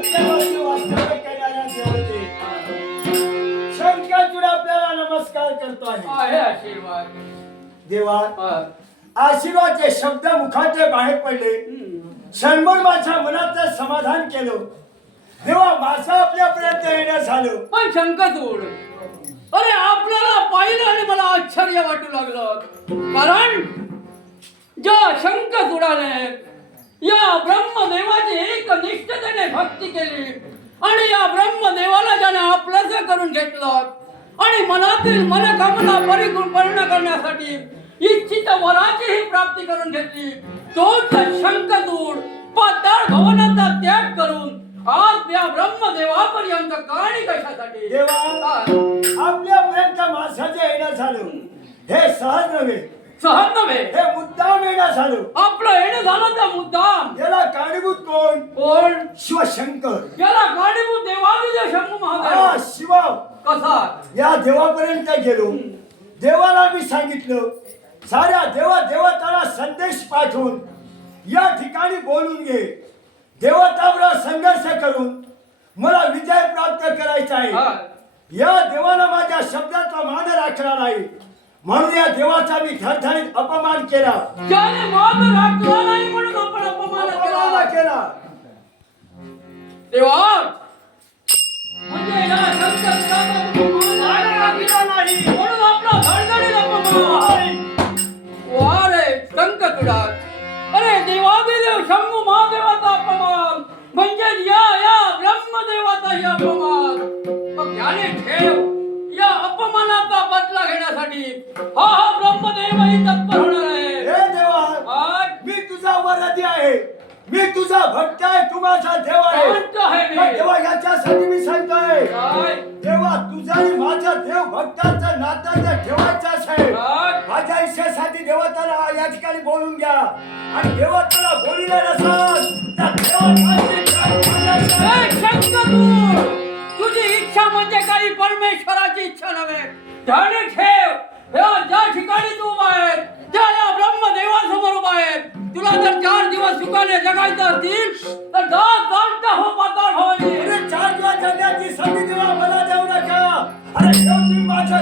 सत्यावरती वास्तव्य करणाऱ्या देवते शंकरचूड आपल्याला नमस्कार करतो आहे. आशीर्वाद देवा, आशीर्वादचे शब्द मुखाचे बाहेर पडले. क्षणभर माझ्या मनाचं समाधान केलं. देवा, माझं आपल्यापर्यंत येणं झालं. पण शंकरचूड, अरे आपल्याला पाहिलं आणि मला आश्चर्य वाटू लागलं. कारण ज्या शंकरचूडाने या ब्रह्मदेवाची एकनिष्ठतेने भक्ती केली आणि या ब्रह्मदेवाला ज्याने आपलंसं करून घेतलं आणि मनातील मनकामना परिपूर्ण करण्यासाठी इच्छित वराचीही प्राप्ती करून घेतली, तोच शंकरचूड पाताळ भवनाचा त्याग करून आज या ब्रह्मदेवापर्यंत काणी कशासाठी? देवा, आपल्यापर्यंत माझं जे येणं झालं हे सहज नव्हे, सहज नव्हे, हे मुद्दाम येणं झालं. आपलं येणं झालं तर मुद्दाम. याला कारणीभूत कोण? कोण? शिवशंकर. याला कारणीभूत देवादिदेव शंभू महादेव. हा शिवा. कसा? या देवापर्यंत गेलो. देवाला मी सांगितलं, साऱ्या देवताला संदेश पाठवून या ठिकाणी बोलून घे. देवताबरोबर संघर्ष करून मला विजय प्राप्त करायचा आहे. या देवानं माझ्या शब्दाचा मान राखला नाही, म्हणून या देवाचा मी धडधडीत अपमान केला. ज्याने मान राखला नाही म्हणून आपण अपमान केला. देवा, म्हणजे या शब्दाचा मान राखला नाही म्हणून आपला धडधडीत अपमान. वारे शंकरचूडा, अरे देवादिदेव शंभू महादेवाचा अपमान म्हणजे या ब्रह्मदेवाचाही अपमान. मग ज्याने ठेव या अपमानाचा बदला घेण्यासाठी हा ब्रह्मदेवही तत्पर होणार आहे. हे देवा, मी तुझा वरदी आहे, मी तुझा भक्त आहे, तू माझा देव आहे. देवा, याच्यासाठी मी सांगतोय, देवा तुझा आणि माझ्या देव भक्ताचं नातं जर ठेवायचंच आहे, माझ्या आयुष्यासाठी देवताला या ठिकाणी बोलून घ्या. आणि देवताला बोलिले नसाल तर तुझी इच्छा म्हणजे काही परमेश्वराची इच्छा नव्हे. ध्यानी ठेव, ज्या ठिकाणी तू उभा आहे त्या या ब्रह्मदेवासमोर उभा आहे. तुला जर 4 दिवस सुखाने जगायचं असतील तर हो पाताळ भवानी. 4 दिवस जगण्याची संधी देवा मला देऊ नका. अरे देव, तुम्ही माझ्या